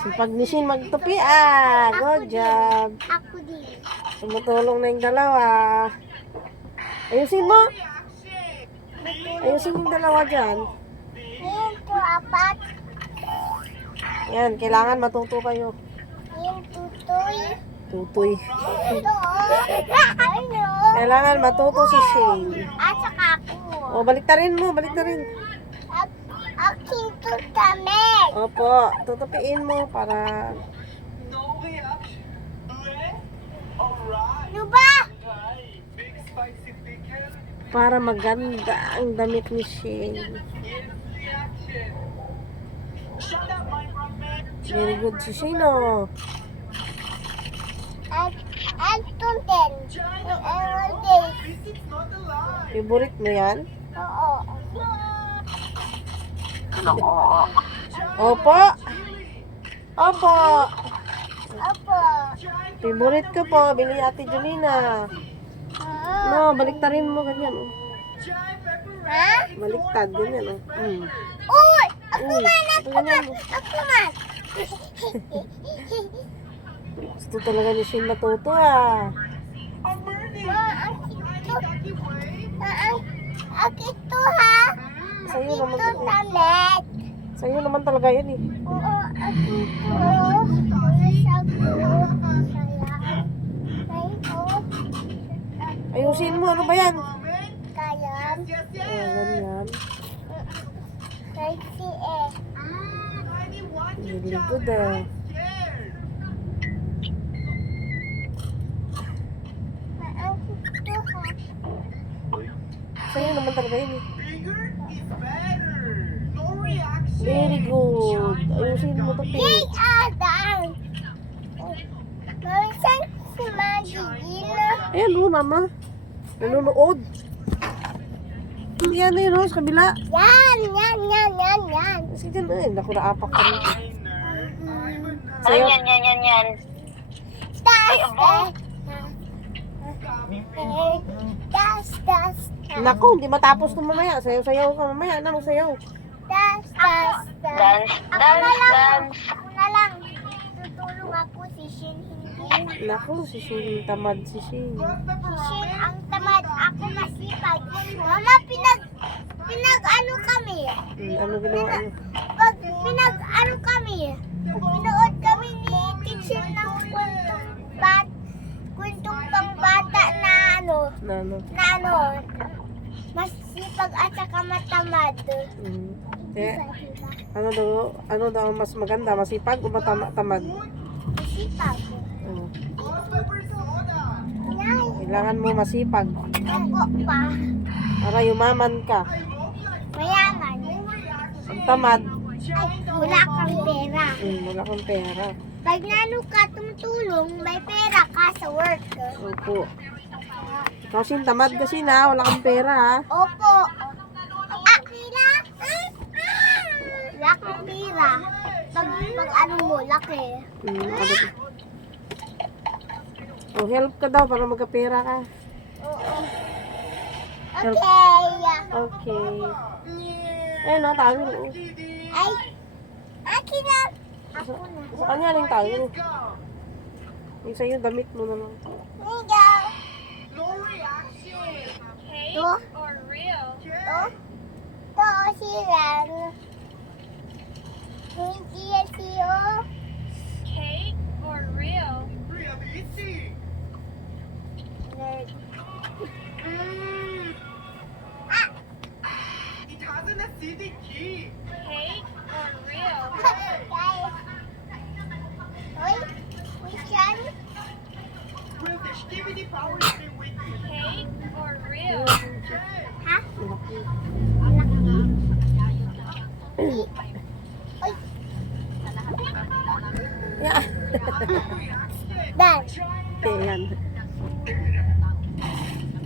Sipag ni Shin magtupi Good job. Ako din. Tumutulong na yung dalawa. Ayusin mo. Ayusin yung dalawa dyan. Ngayon to apat. Yan, kailangan matuto kayo. Ngayon tutoy. Tutoy. Ito. Ano? Kailangan matuto si Shin. At saka ako. O, baliktarin mo, baliktarin. Aking tutamig. Opo, tutupiin mo para Ano ba? maganda ang damit ni Shin. Very good si Shin, oh. At tunten. All day. Favorite mo yan? Oo. Opo. Opo. Opo. Favorite ko po, bili Ate Jolina. No, baliktarin mo ganyan, oh. Ha? Baliktad, ganyan, oh. Uy! Ako Uy, man! Ako ganyan, man! oh. Ako man! Gusto talaga ni Shin matuto, ah. Akito ha? Sa'yo naman, Akito tamet. sa'yo naman talaga yan, eh. Oo, akito. Nasago. Kaya. Kayo. Ayusin mo, ano ba yan? Kaya. Ganyan. Kaya si eh. Really good, ah. Akito ha? Sa'yo naman talaga yun, eh. Very good. Ayusin mo to, Yay, Pete. Adam! Mami, saan si Magigina? Ayan, oh, mama. Nanonood. Yan na yun, oh, sa kabila. Yan. Sige dyan, eh. Naku, naapak ka rin. Ano yan. Das. Naku, hindi matapos ito mamaya. Sayaw-sayaw ka mamaya. Ano, sayaw? Das. Dance. Ako na lang. Tutulong ako si Shin hindi. Naku, si Shin. Tamad si Shin. Si Shin ang tamad. Ako masipag. Mama, pinag-ano kami. Ano ginawa niyo? Pag pinag-ano kami. Pinood kami ni teacher ng kwentong pangbata na masipag at saka matamad. Eh, ano daw mas maganda? Masipag o tamad? Masipag. Oh. Nay, Kailangan mo masipag. ako pa. Para yumaman ka. Mayaman. Pag tamad, Ay, wala kang pera. wala kang pera. Pag nano ka tumutulong, may pera ka sa work. Opo. Kasi tamad kasi na, wala kang pera, ha? Opo. Pera? Wala kang pera. Pag ano mo, laki. Ano? Oh, help ka daw para magkapera ka. Oo. Help. Okay. Okay. Eh, no, tayo. Ay, akin na. Ako na. Sa kanya lang tayo. Yung sa'yo, damit mo na lang. Niga. To? To, silang. Hindi yan siyo. Cake or real? Nerd. Cake or real? Guys. Hoy, Christian. Cake or real? Ha? Yeah. Dad. Ayan.